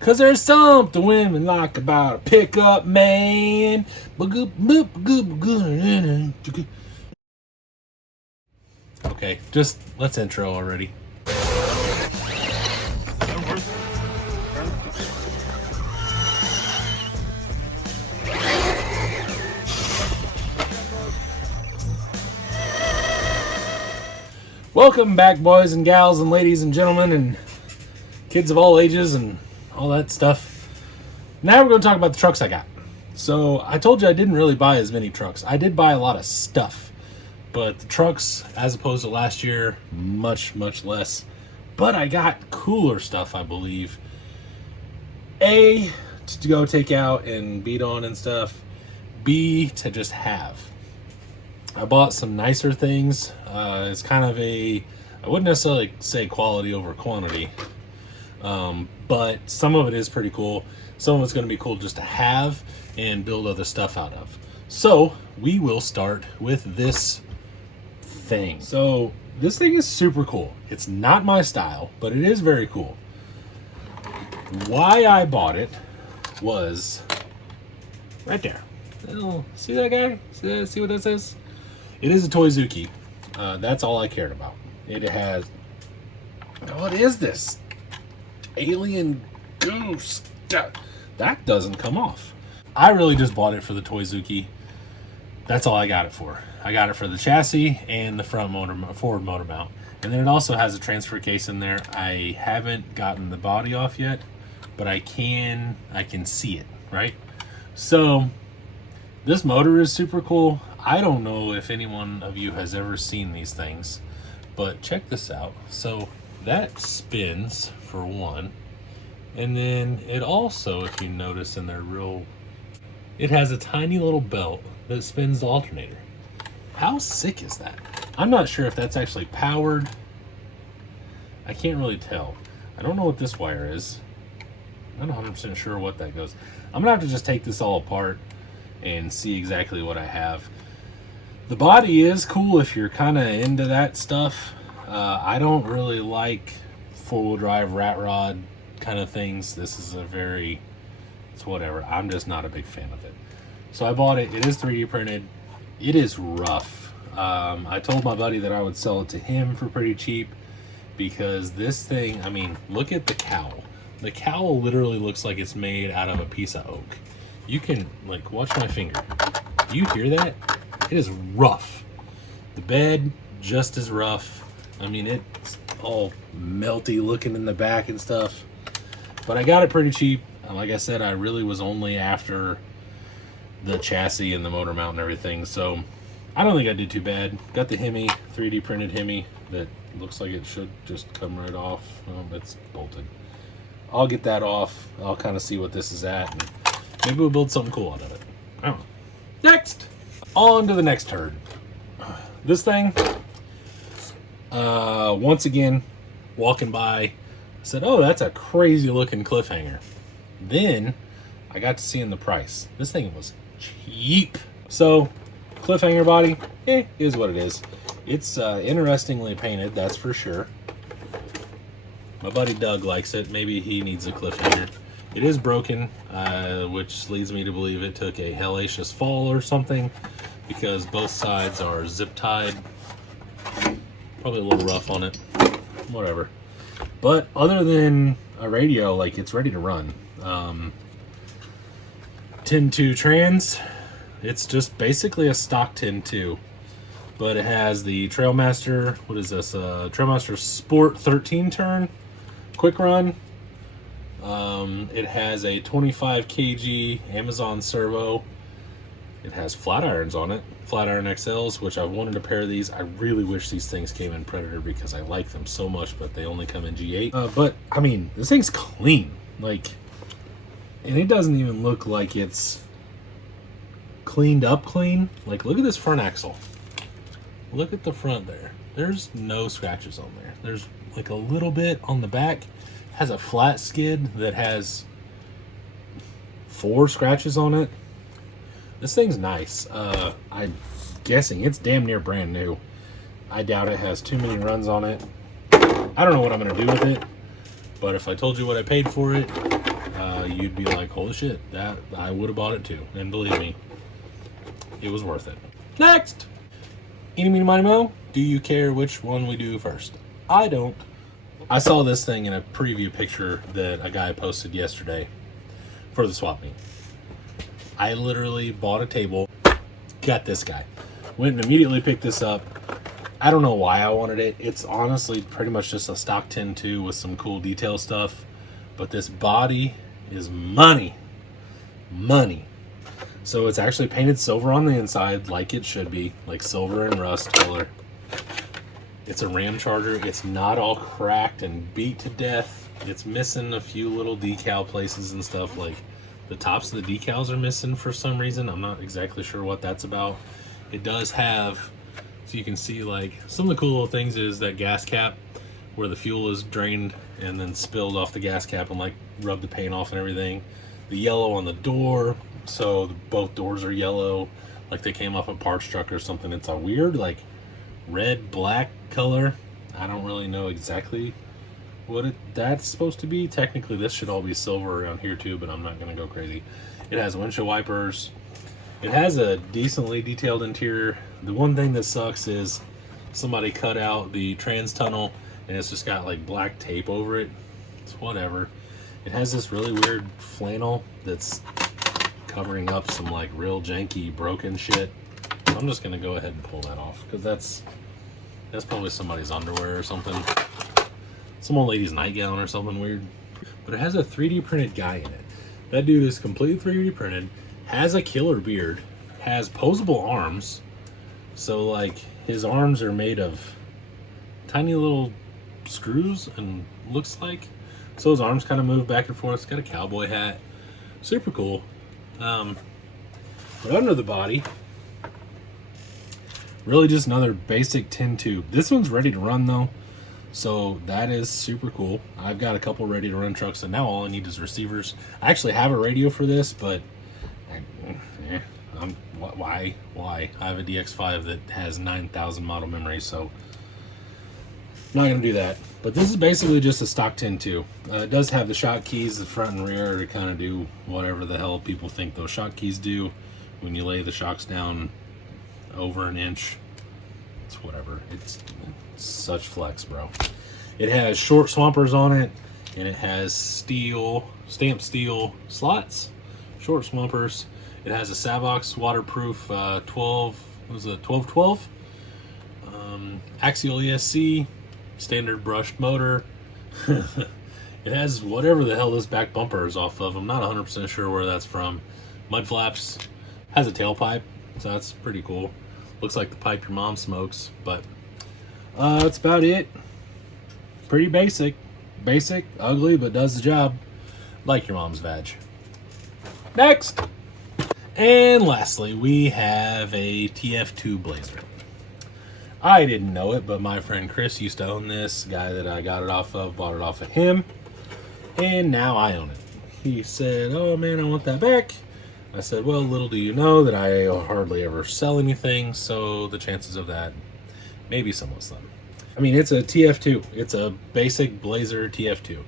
'Cause there's something women like about a pickup man. Okay, just let's intro already. Welcome back, boys and gals and ladies and gentlemen and kids of all ages and all that stuff. Now we're going to talk about the trucks I got. So I told you I didn't really buy as many trucks. I did buy a lot of stuff, but the trucks, as opposed to last year, much less. But I got cooler stuff, I believe. A, to go take out and beat on and stuff. B, to just have. I bought some nicer things. It's kind of I wouldn't necessarily say quality over quantity, but some of it is pretty cool. Some of it's going to be cool just to have and build other stuff out of. So we will start with this thing. So this thing is super cool. It's not my style, but it is very cool. Why I bought it was right there. Oh, see that guy? See what that says? It is a Toyzuki. That's all I cared about. It has... What is this? Alien goose. That doesn't come off. I really just bought it for the Toyzuki. That's all I got it for. I got it for the chassis and the forward motor mount. And then it also has a transfer case in there. I haven't gotten the body off yet, but I can see it, right? So this motor is super cool. I don't know if anyone of you has ever seen these things, but check this out. So that spins for one, and then it also, if you notice in there it has a tiny little belt that spins the alternator. How sick is that? I'm not sure if that's actually powered. I can't really tell. I don't know what this wire is. I'm not 100% sure what that goes. I'm gonna have to just take this all apart and see exactly what I have. The body is cool if you're kind of into that stuff. I don't really like four-wheel drive rat rod kind of things. This is it's whatever. I'm just not a big fan of it. So I bought it. It is 3D printed. It is rough. I told my buddy that I would sell it to him for pretty cheap because this thing, I mean, look at the cowl. The cowl literally looks like it's made out of a piece of oak. You can, like, watch my finger. Do you hear that? It is rough. The bed, just as rough. I mean, it's all melty looking in the back and stuff. But I got it pretty cheap. And like I said, I really was only after the chassis and the motor mount and everything. So I don't think I did too bad. Got the Hemi, 3D printed Hemi that looks like it should just come right off. Oh, it's bolted. I'll get that off. I'll kind of see what this is at. And maybe we'll build something cool out of it. I don't know. Next! On to the next turd. This thing, once again, walking by, I said, oh, that's a crazy looking cliffhanger. Then I got to seeing the price. This thing was cheap. So, cliffhanger body, is what it is. It's interestingly painted, that's for sure. My buddy Doug likes it. Maybe he needs a cliffhanger. It is broken, which leads me to believe it took a hellacious fall or something, because both sides are zip tied. Probably a little rough on it. Whatever. But other than a radio, like, it's ready to run. 10.2 trans. It's just basically a stock 10.2. But it has the Trailmaster, what is this? Trailmaster Sport 13 turn. Quick run. It has a 25 kg Amazon servo. It has flat irons on it, flat iron XLs, which I've wanted a pair of these. I really wish these things came in Predator because I like them so much, but they only come in G8. But I mean, this thing's clean, like, and it doesn't even look like it's cleaned up clean. Like, look at this front axle. Look at the front there. There's no scratches on there. There's like a little bit on the back. Has a flat skid that has 4 scratches on it. This thing's nice. I'm guessing it's damn near brand new. I doubt it has too many runs on it. I don't know what I'm going to do with it, but if I told you what I paid for it, you'd be like, holy shit, that I would have bought it too. And believe me, it was worth it. Next! Eeny, meeny, miny, mo. Do you care which one we do first? I don't. I saw this thing in a preview picture that a guy posted yesterday for the swap meet. I literally bought a table, got this guy. Went and immediately picked this up. I don't know why I wanted it. It's honestly pretty much just a stock 10.2 with some cool detail stuff. But this body is money. Money. So it's actually painted silver on the inside like it should be. Like silver and rust color. It's a Ramcharger. It's not all cracked and beat to death. It's missing a few little decal places and stuff. Like the tops of the decals are missing for some reason. I'm not exactly sure what that's about. It does have, so you can see like some of the cool little things is that gas cap where the fuel is drained and then spilled off the gas cap and like rubbed the paint off and everything. The yellow on the door, so both doors are yellow, like they came off a parts truck or something. It's a weird like red black color. I don't really know exactly what that's supposed to be. Technically this should all be silver around here too, but I'm not gonna go crazy. It has windshield wipers. It has a decently detailed interior. The one thing that sucks is somebody cut out the trans tunnel and it's just got like black tape over it. It's whatever. It has this really weird flannel that's covering up some like real janky broken shit. So I'm just gonna go ahead and pull that off because that's probably somebody's underwear or something. Some old lady's nightgown or something weird. But it has a 3D printed guy in it. That dude is completely 3D printed, has a killer beard, has posable arms. So like his arms are made of tiny little screws and looks like. So his arms kind of move back and forth. It's got a cowboy hat. Super cool. But under the body, really just another basic 10.2. This one's ready to run though. So that is super cool. I've got a couple ready to run trucks and now all I need is receivers. I actually have a radio for this, but why? I have a DX5 that has 9,000 model memory, so I'm not gonna do that. But this is basically just a stock 10.2. It does have the shock keys, the front and rear, to kind of do whatever the hell people think those shock keys do. When you lay the shocks down over an inch, it's whatever. It's such flex, bro. It has short swampers on it, and it has stamped steel slots, short swampers. It has a Savox waterproof 1212 Axial ESC, standard brushed motor. It has whatever the hell this back bumper is off of. I'm not 100% sure where that's from. Mud flaps. Has a tailpipe, so that's pretty cool. Looks like the pipe your mom smokes, but that's about it. Pretty basic. Basic, ugly, but does the job. Like your mom's vag. Next! And lastly, we have a TF2 Blazer. I didn't know it, but my friend Chris used to own this. Guy that I got it off of, bought it off of him. And now I own it. He said, oh man, I want that back. I said, well, little do you know that I hardly ever sell anything, so the chances of that may be somewhat slim. I mean, it's a TF2. It's a basic Blazer TF2.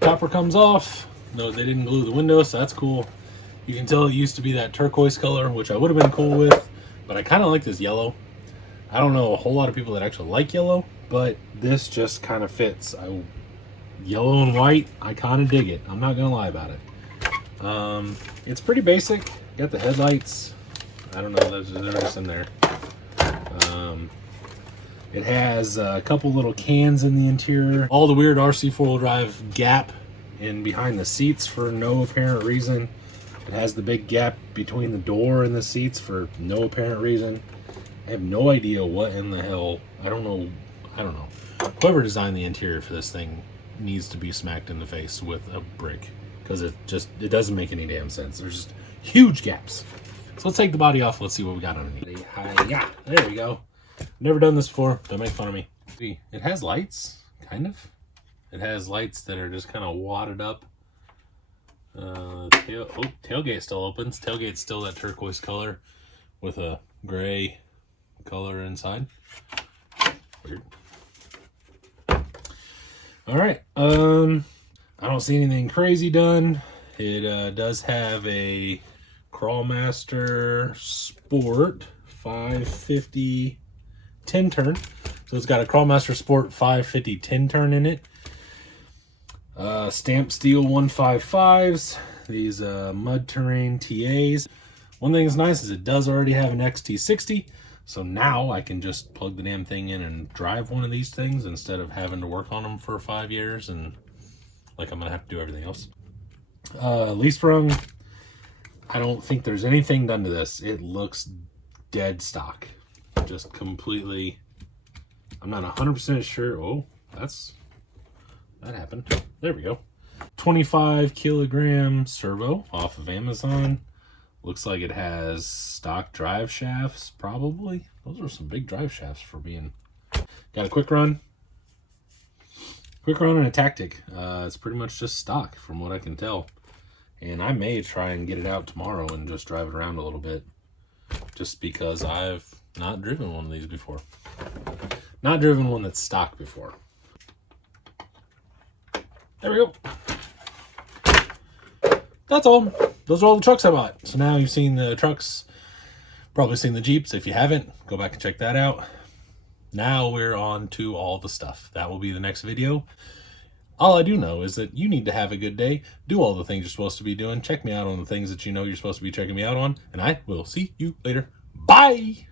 Topper comes off. No, they didn't glue the window, so that's cool. You can tell it used to be that turquoise color, which I would have been cool with, but I kind of like this yellow. I don't know a whole lot of people that actually like yellow, but this just kind of fits. Yellow and white, I kind of dig it. I'm not going to lie about it. It's pretty basic. Got the headlights. I don't know, they're just in there. It has a couple little cans in the interior. All the weird RC4WD drive gap in behind the seats for no apparent reason. It has the big gap between the door and the seats for no apparent reason. I have no idea what in the hell. I don't know. Whoever designed the interior for this thing needs to be smacked in the face with a brick, because it doesn't make any damn sense. There's just huge gaps. So let's take the body off. Let's see what we got underneath. Yeah, there we go. Never done this before. Don't make fun of me. See, it has lights, kind of. It has lights that are just kind of wadded up. Tailgate still opens. Tailgate's still that turquoise color with a gray color inside. Weird. All right. I I don't see anything crazy done. It does have a Crawlmaster Sport 550 10 turn. So it's got a Crawlmaster Sport 550 10 turn in it. Stamped steel 155s. These mud terrain TAs. One thing that's nice is it does already have an XT60. So now I can just plug the damn thing in and drive one of these things instead of having to work on them for 5 years and like I'm gonna have to do everything else. Leaf sprung, I don't think there's anything done to this. It looks dead stock. Just completely, I'm not 100% sure. Oh, that happened. There we go. 25 kilogram servo off of Amazon. Looks like it has stock drive shafts, probably. Those are some big drive shafts for being. Got a quick run. Quick run and a tactic. It's pretty much just stock from what I can tell. And I may try and get it out tomorrow and just drive it around a little bit. Just because I've not driven one of these before. Not driven one that's stock before. There we go. That's all. Those are all the trucks I bought. So now you've seen the trucks, probably seen the Jeeps. If you haven't, go back and check that out. Now we're on to all the stuff. That will be the next video. All I do know is that you need to have a good day. Do all the things you're supposed to be doing. Check me out on the things that you know you're supposed to be checking me out on. And I will see you later. Bye!